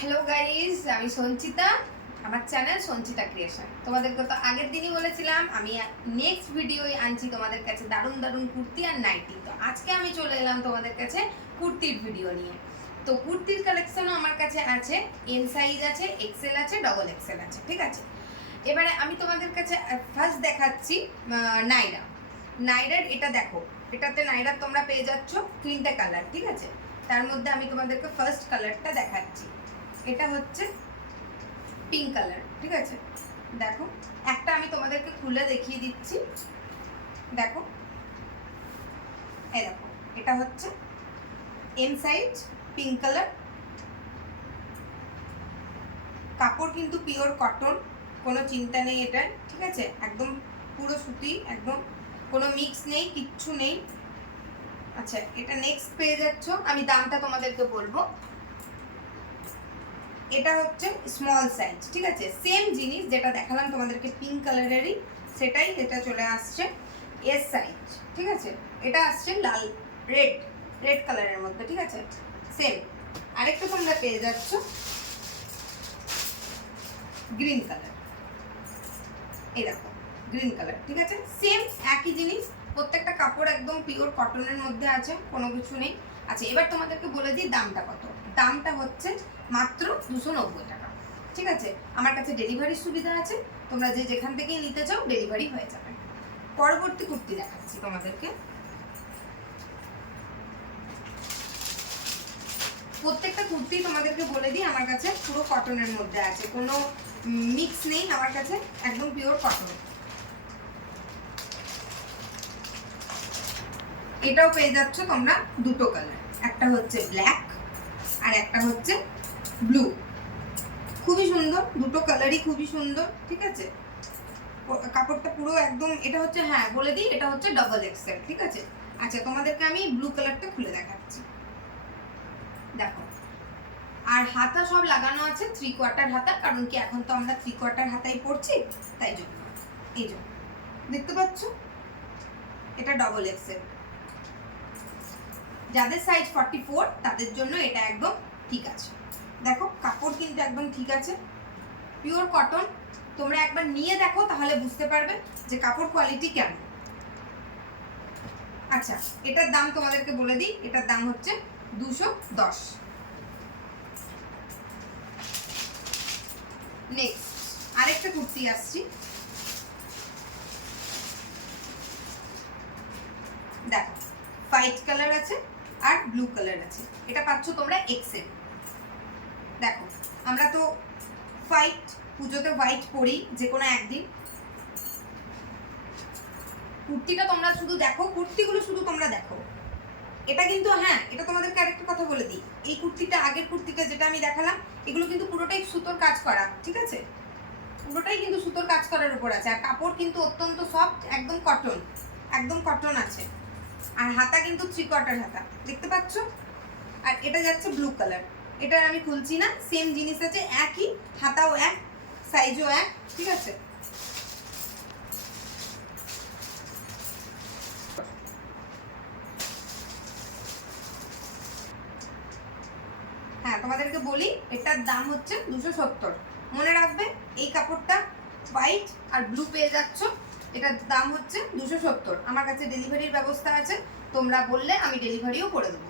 Hello guys, আমি সঞ্চিতা। আমার channel Sanchita creation. তোমাদেরকে তো আগের দিনই বলেছিলাম আমি নেক্সট ভিডিওই আনছি তোমাদের কাছে দারুণ দারুণ কুর্তি আর নাইটি। তো আজকে আমি চলে এলাম তোমাদের কাছে কুর্তির ভিডিও নিয়ে। তো কুর্তির কালেকশনও আমার কাছে আছে, এম সাইজ আছে, এক্সেল আছে, ডবল এক্সেল আছে, ঠিক আছে। এবারে আমি তোমাদের কাছে ফার্স্ট দেখাচ্ছি নাইরা। নাইরার এটা দেখো, এটাতে নাইরার তোমরা পেয়ে যাচ্ছ 3টে কালার, ঠিক আছে। তার মধ্যে আমি তোমাদেরকে ফার্স্ট কালারটা দেখাচ্ছি। এটা হচ্ছে পিঙ্ক কালার, ঠিক আছে। দেখো, একটা আমি তোমাদেরকে খুলে দেখিয়ে দিচ্ছি। দেখো, এই দেখো, এটা হচ্ছে এম সাইজ পিঙ্ক কালার। কাপড় কিন্তু পিওর কটন, কোনো চিন্তা নেই এটার, ঠিক আছে। একদম পুরো সুতি, একদম কোনো মিক্স নেই, কিচ্ছু নেই। আচ্ছা, এটা নেক্সট পেয়ে যাচ্ছ, আমি দামটা তোমাদেরকে বলবো। এটা হচ্ছে স্মল সাইজ, ঠিক আছে। সেম জিনিস যেটা দেখালাম তোমাদেরকে পিঙ্ক কালারেরই, সেটাই এটা চলে আসছে এস সাইজ, ঠিক আছে। এটা আসছে লাল রেড কালারের মধ্যে, ঠিক আছে। সেম আরেকটা তোমরা পেয়ে যাচ্ছ গ্রিন কালার, এরকম গ্রিন কালার, ঠিক আছে। সেম একই জিনিস, প্রত্যেকটা কাপড় একদম পিওর কটনের মধ্যে আছে, কোনো কিছু নেই। আচ্ছা, এবার তোমাদেরকে বলে দিই দামটা কত। দামটা হচ্ছে মাত্র 290 টাকা, ঠিক আছে। আমার কাছে ডেলিভারির সুবিধা আছে, তোমরা যে যেখান থেকেই নিতে চাও ডেলিভারি হয়ে যাবে। পরবর্তী কুর্তি দেখাচ্ছি তোমাদেরকে। প্রত্যেকটা কুর্তি তোমাদেরকে বলে দিই আমার কাছে পুরো কটনের মধ্যে আছে, কোনো মিক্স নেই আমার কাছে, একদম পিওর কটন। এটাও পেয়ে যাচ্ছ তোমরা দুটো কালার, একটা হচ্ছে ব্ল্যাক আর একটা হচ্ছে ব্লু। খুবই সুন্দর, দুটো কালারই খুবই সুন্দর, ঠিক আছে। কাপড়টা পুরো একদম, এটা হচ্ছে, হ্যাঁ বলে দিই, এটা হচ্ছে ডবল এক্সেল, ঠিক আছে। আচ্ছা, তোমাদেরকে আমি ব্লু কালারটা খুলে দেখাচ্ছি। দেখো, আর হাতা সব লাগানো আছে 3/4 হাতা, কারণ কি এখন তো আমরা 3/4 হাতাই পরছি, তাই জন্য। এই জন্য দেখতে পাচ্ছ, এটা ডবল এক্সেল। যাদের সাইজ 44 তাদের জন্য এটা একদম ঠিক আছে। দেখো, কাপড় কিন্তু একদম ঠিক আছে, পিওর কটন। তোমরা একবার নিয়ে দেখো, তাহলে বুঝতে পারবে যে কাপড় কোয়ালিটি কেমন। আচ্ছা, এটার দাম তোমাদেরকে বলে দিই, এটার দাম হচ্ছে 210। নেক্সট আরেকটা কুর্তি আসছি। দেখো, হোয়াইট কালার আছে আর ব্লু কালার আছে, এটা পাচ্ছ তোমরা এক্সেল। দেখো, আমরা তো হোয়াইট, পুজোতে হোয়াইট পরি যে কোনো একদিন। কুর্তিটা তোমরা শুধু দেখো, কুর্তিগুলো শুধু তোমরা দেখো। এটা কিন্তু, হ্যাঁ এটা তোমাদেরকে আরেকটা কথা বলে দিই, এই কুর্তিটা আগের কুর্তিটা যেটা আমি দেখালাম, এগুলো কিন্তু পুরোটাই সুতোর কাজ করা, ঠিক আছে। পুরোটাই কিন্তু সুতোর কাজ করার উপর আছে, আর কাপড় কিন্তু অত্যন্ত সফট, একদম কটন, একদম কটন আছে। আর হাতা কিন্তু 3/4 হাতা, দেখতে পাচ্ছ। আর এটা যাচ্ছে ব্লু কালার, এটা আমি খুলছি না, সেম জিনিস আছে, একই হাতাও এক, সাইজও এক, ঠিক আছে। হ্যাঁ, তোমাদেরকে বলি, এটার দাম হচ্ছে 270। মনে রাখবে, এই কাপড়টা হোয়াইট আর ব্লু পেয়ে যাচ্ছ, এটার দাম হচ্ছে 270। আমার কাছে ডেলিভারির ব্যবস্থা আছে, তোমরা বললে আমি ডেলিভারিও করে দেবো।